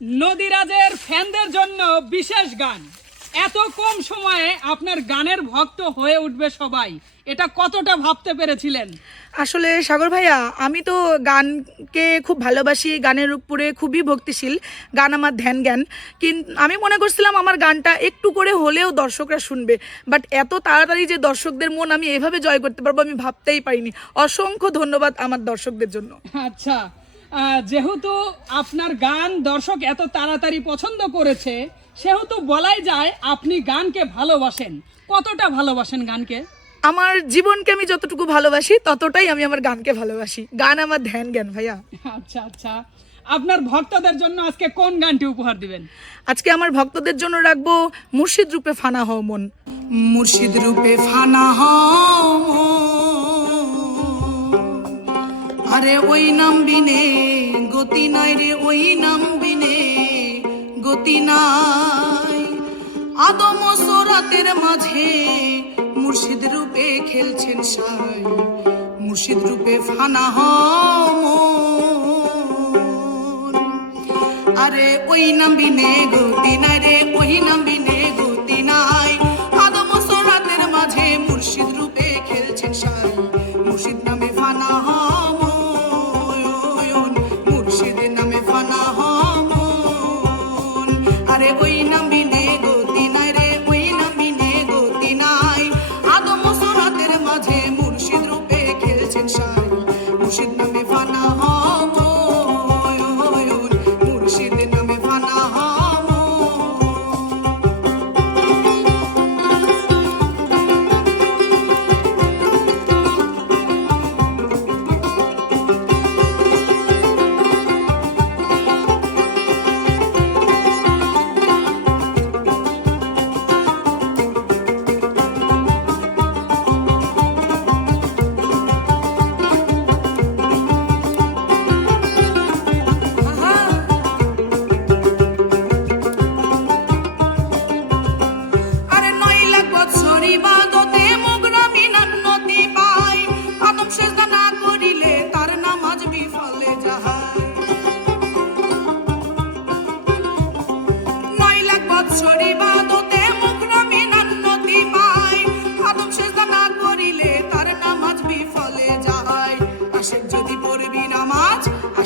নদীরাজের ফ্যানদের জন্য বিশেষ গান। এত কম সময়ে আপনার গানের ভক্ত হয়ে উঠবে সবাই। এটা কতটা ভাবতে পেরেছিলেন? আসলে সাগর ভাইয়া আমি তো গানকে খুব ভালোবাসি গানের উপরে খুবই ভক্তিশীল গান আমার ধ্যান জ্ঞান। কিন্তু আমি মনে করছিলাম আমার গানটা একটু করে হলেও দর্শকরা শুনবে বাট এত তাড়াতাড়ি যে দর্শকদের মন আমি এভাবে জয় করতে পারব আমি ভাবতেই পারিনি। অসংখ্য ধন্যবাদ আমার দর্শকদের জন্য। আচ্ছা যেহেতু আপনার গান দর্শক এত তাড়াতাড়ি পছন্দ করেছে সেহেতু বলাই যায় আপনি গানকে ভালোবাসেন। কতটা ভালোবাসেন গানকে? আমার জীবনকে আমি যতটুকু ভালোবাসি ততটাই আমি আমার গানকে ভালোবাসি। গান আমার ধ্যান জ্ঞান ভাইয়া। আচ্ছা আচ্ছা। আপনার ভক্তদের জন্য আজকে কোন গানটি উপহার দিবেন? আজকে আমার ভক্তদের জন্য রাখব মুর্শিদ রূপে ফানা হও মন। মুর্শিদ রূপে ফানা হও আরে ওই নাম বিনে গতি নাই রে ওই নাম বিনে গতি নাই আদম সোরাতের মাঝে মুর্শিদ রূপে খেলছেন সাই, মুর্শিদ রূপে ফানা মন। আরে ওই নাম বিনে গতি নাই রে ওই নাম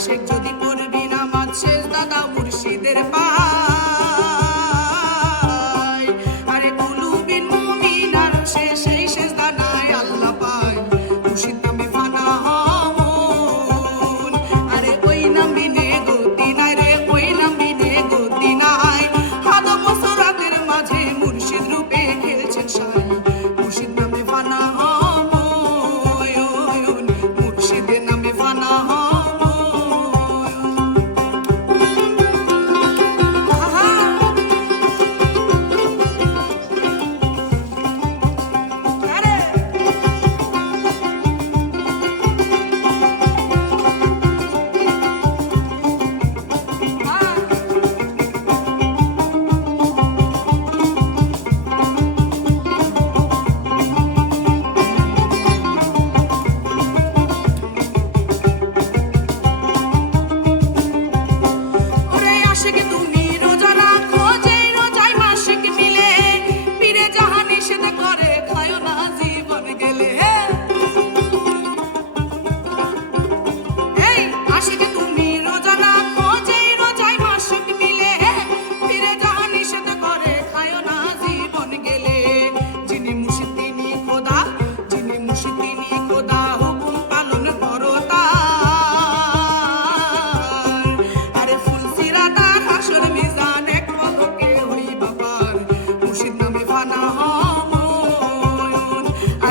আশেক যদি পড়বি নামাজ সেজদা দাও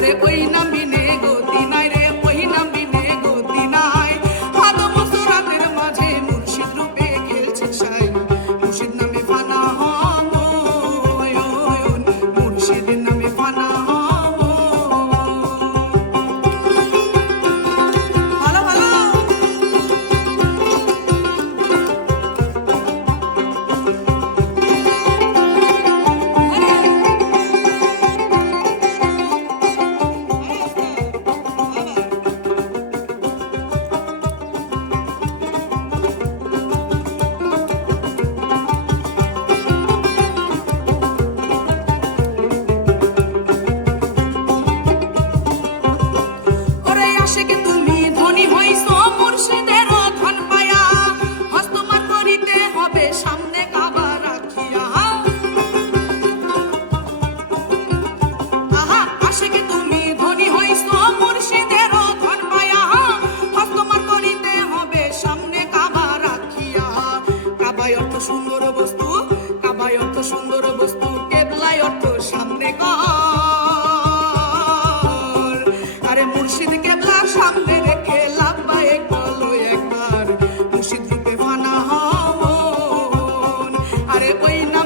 Về. we Morena.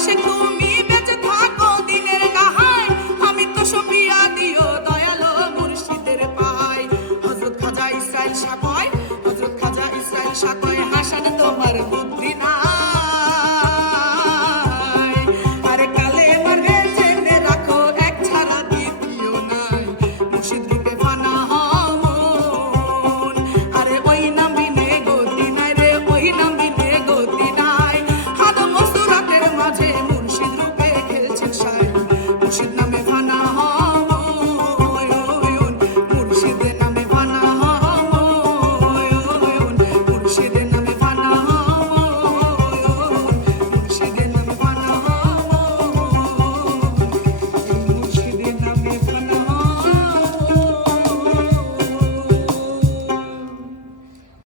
Washington.